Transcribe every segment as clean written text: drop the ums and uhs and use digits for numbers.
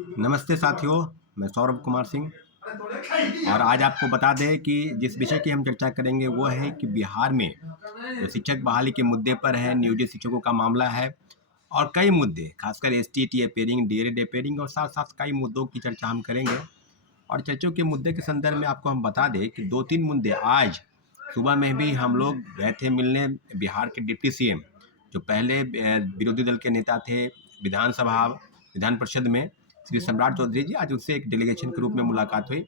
नमस्ते साथियों, मैं सौरभ कुमार सिंह। और आज आपको बता दें कि जिस विषय की हम चर्चा करेंगे वो है कि बिहार में जो शिक्षक बहाली के मुद्दे पर है, नियोजित शिक्षकों का मामला है और कई मुद्दे, खासकर एसटीईटी अपेयरिंग, डीएलएड अपेयरिंग और साथ साथ कई मुद्दों की चर्चा हम करेंगे। और चर्चों के मुद्दे के संदर्भ में आपको हम बता दें कि 2-3 मुद्दे आज सुबह में भी हम लोग गए थे मिलने बिहार के डिप्टी सीएम, जो पहले विरोधी दल के नेता थे विधानसभा विधान परिषद में, श्री सम्राट चौधरी जी। आज उनसे एक डेलीगेशन के रूप में मुलाकात हुई।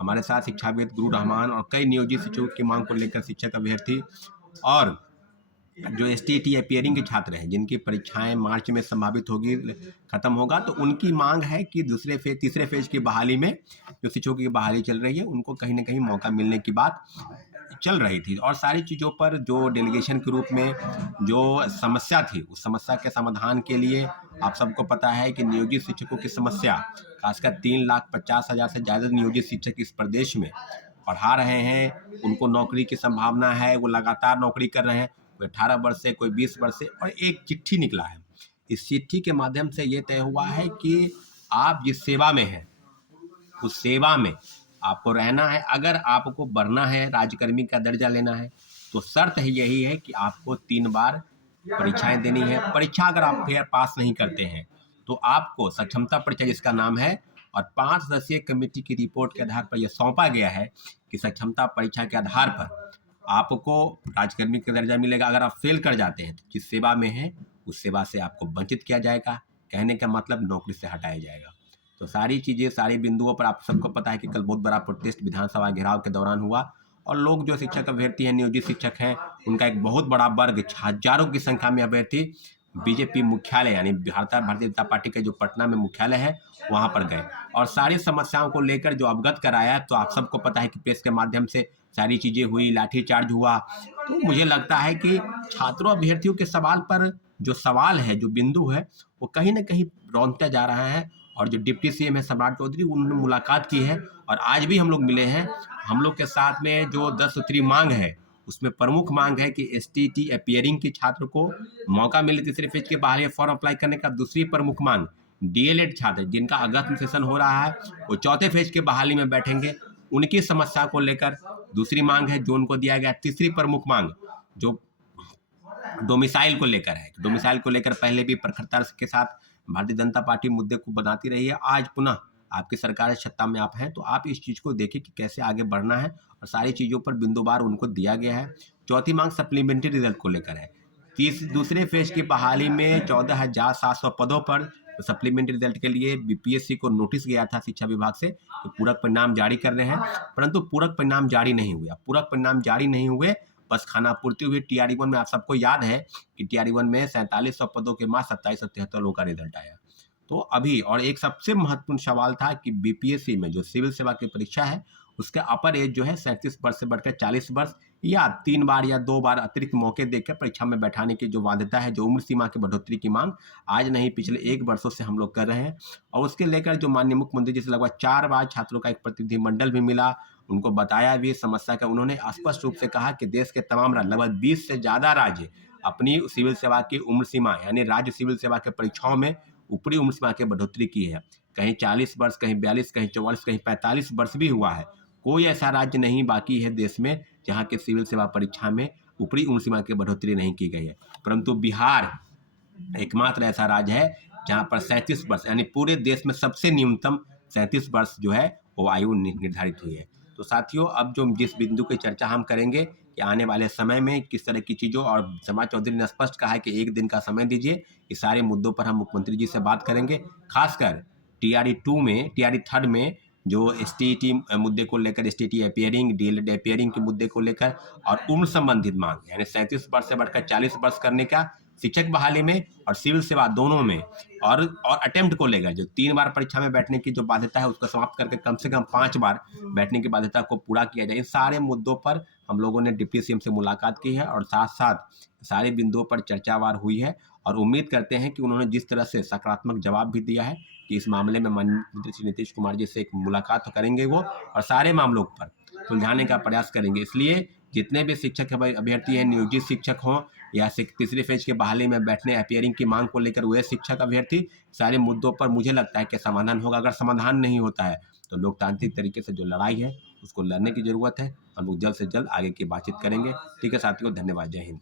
हमारे साथ शिक्षाविद गुरु रहमान और कई नियोजित शिक्षकों की मांग को लेकर शिक्षक अभ्यर्थी और जो एसटीईटी अपियरिंग के छात्र हैं जिनकी परीक्षाएं मार्च में संभावित होगी, खत्म होगा, तो उनकी मांग है कि तीसरे फेज की बहाली में जो शिक्षकों की बहाली चल रही है उनको कहीं ना कहीं मौका मिलने की बात चल रही थी। और सारी चीज़ों पर जो डेलीगेशन के रूप में जो समस्या थी, उस समस्या के समाधान के लिए आप सबको पता है कि नियोजित शिक्षकों की समस्या, खासकर 3,50,000 से ज़्यादा नियोजित शिक्षक इस प्रदेश में पढ़ा रहे हैं, उनको नौकरी की संभावना है, वो लगातार नौकरी कर रहे हैं, कोई 18 वर्ष से, कोई 20 वर्ष से। और एक चिट्ठी निकला है, इस चिट्ठी के माध्यम से ये तय हुआ है कि आप जिस सेवा में हैं उस सेवा में आपको रहना है। अगर आपको बढ़ना है, राज्यकर्मी का दर्जा लेना है, तो शर्त ही यही है कि आपको 3 बार परीक्षाएं देनी है। परीक्षा अगर आप फेयर पास नहीं करते हैं तो आपको सक्षमता परीक्षा जिसका नाम है, और 5 सदस्यीय कमेटी की रिपोर्ट के आधार पर यह सौंपा गया है कि सक्षमता परीक्षा के आधार पर आपको राज्यकर्मी का दर्जा मिलेगा। अगर आप फेल कर जाते हैं तो जिस सेवा में हैं उस सेवा से आपको वंचित किया जाएगा, कहने का मतलब नौकरी से हटाया जाएगा। तो सारी चीज़ें, सारी बिंदुओं पर आप सबको पता है कि कल बहुत बड़ा प्रोटेस्ट विधानसभा घेराव के दौरान हुआ और लोग जो शिक्षक अभ्यर्थी हैं, नियोजित शिक्षक हैं, उनका एक बहुत बड़ा वर्ग, हजारों की संख्या में अभ्यर्थी बीजेपी मुख्यालय यानी भारतीय जनता पार्टी के जो पटना में मुख्यालय है वहां पर गए और सारी समस्याओं को लेकर जो अवगत कराया। तो आप सबको पता है कि प्रेस के माध्यम से सारी चीज़ें हुई, लाठीचार्ज हुआ। तो मुझे लगता है कि छात्रों अभ्यर्थियों के सवाल पर जो सवाल है, जो बिंदु है, वो कहीं ना कहीं रौंदता जा रहा है। और जो डिप्टी सीएम है सम्राट चौधरी, उन्होंने मुलाकात की है और आज भी हम लोग मिले हैं। हम लोग के साथ में जो 10 सूत्री मांग है उसमें प्रमुख मांग है कि एसटीटी अपियरिंग के छात्र को मौका मिले तीसरे फेज के बाहर फॉर्म अप्लाई करने का। दूसरी प्रमुख मांग डीएलएड छात्र जिनका अगस्त में सेशन हो रहा है, वो चौथे फेज के बहाली में बैठेंगे, उनकी समस्या को लेकर दूसरी मांग है जो उनको दिया गया। तीसरी प्रमुख मांग जो डोमिसाइल को लेकर है, डोमिसाइल को लेकर पहले भी प्रखरता के साथ भारतीय जनता पार्टी मुद्दे को बनाती रही है। आज पुनः आपकी सरकार सत्ता में आप हैं तो आप इस चीज़ को देखिए कि कैसे आगे बढ़ना है और सारी चीज़ों पर बिंदुवार उनको दिया गया है। चौथी मांग सप्लीमेंट्री रिजल्ट को लेकर है। दूसरे फेज की बहाली में 14,700 पदों पर सप्लीमेंट्री रिजल्ट के लिए बीपीएससी को नोटिस गया था शिक्षा विभाग से कि पूरक परिणाम जारी कर रहे हैं, परंतु पूरक परिणाम जारी नहीं हुआ। पूरक परिणाम जारी नहीं हुए, बस खानापूर्ति हुई। टीआरई-1 में आप सबको याद है कि टीआरई-1 में 4700 पदों के बाद 2773 लोगों का रिजल्ट आया। तो अभी और एक सबसे महत्वपूर्ण सवाल था कि बीपीएससी में जो सिविल सेवा की परीक्षा है उसके अपर एज जो है 37 वर्ष से बढ़कर 40 वर्ष या 3 बार या 2 बार अतिरिक्त मौके देकर परीक्षा में बैठाने की जो बाध्यता है, जो उम्र सीमा की बढ़ोतरी की मांग आज नहीं पिछले 1 वर्षों से हम लोग कर रहे हैं। और उसके लेकर जो माननीय मुख्यमंत्री जी से लगभग 4 बार छात्रों का एक प्रतिनिधिमंडल भी मिला, उनको बताया भी समस्या का। उन्होंने स्पष्ट रूप से कहा कि देश के तमाम राज्य, लगभग 20 से ज़्यादा राज्य अपनी सिविल सेवा की उम्र सीमा यानी राज्य सिविल सेवा के परीक्षाओं में ऊपरी उम्र सीमा की बढ़ोतरी की है। कहीं 40 वर्ष, कहीं 42, कहीं 44, कहीं 45 वर्ष भी हुआ है। कोई ऐसा राज्य नहीं बाकी है देश में जहाँ के सिविल सेवा परीक्षा में ऊपरी उम्र सीमा की बढ़ोतरी नहीं की गई है, परंतु बिहार एकमात्र ऐसा राज्य है जहाँ पर 37 वर्ष यानी पूरे देश में सबसे न्यूनतम 37 वर्ष जो है वो आयु निर्धारित हुई है। तो साथियों, अब जो जिस बिंदु की चर्चा हम करेंगे कि आने वाले समय में किस तरह की चीज़ों, और सम्राट चौधरी ने स्पष्ट कहा है कि 1 दिन का समय दीजिए, इस सारे मुद्दों पर हम मुख्यमंत्री जी से बात करेंगे। खासकर टीआरई-2 में, टीआरई-3 में जो एसटीईटी मुद्दे को लेकर, एसटीईटी अपियरिंग, डीएलएड अपियरिंग के मुद्दे को लेकर और उम्र संबंधित मांग यानी 37 वर्ष से बढ़कर 40 वर्ष करने का शिक्षक बहाली में और सिविल सेवा दोनों में, और अटेम्प्ट को लेकर जो 3 बार परीक्षा में बैठने की जो बाध्यता है उसको समाप्त करके कम से कम 5 बार बैठने की बाध्यता को पूरा किया जाए। इन सारे मुद्दों पर हम लोगों ने डिप्टी सीएम से मुलाकात की है और साथ साथ सारे बिंदुओं पर चर्चावार हुई है और उम्मीद करते हैं कि उन्होंने जिस तरह से सकारात्मक जवाब भी दिया है कि इस मामले में माननीय मुख्यमंत्री श्री नीतीश कुमार जी से एक मुलाकात तो करेंगे वो और सारे मामलों पर सुलझाने का प्रयास करेंगे। इसलिए जितने भी शिक्षक अभ्यर्थी हैं, नियोजित शिक्षक हों या तीसरी फेज के बहाली में बैठने अपियरिंग की मांग को लेकर हुए शिक्षक अभ्यर्थी, सारे मुद्दों पर मुझे लगता है कि समाधान होगा। अगर समाधान नहीं होता है तो लोकतांत्रिक तरीके से जो लड़ाई है उसको लड़ने की ज़रूरत है। हम लोग जल्द से जल्द आगे की बातचीत करेंगे। ठीक है साथियों, धन्यवाद। जय हिंद।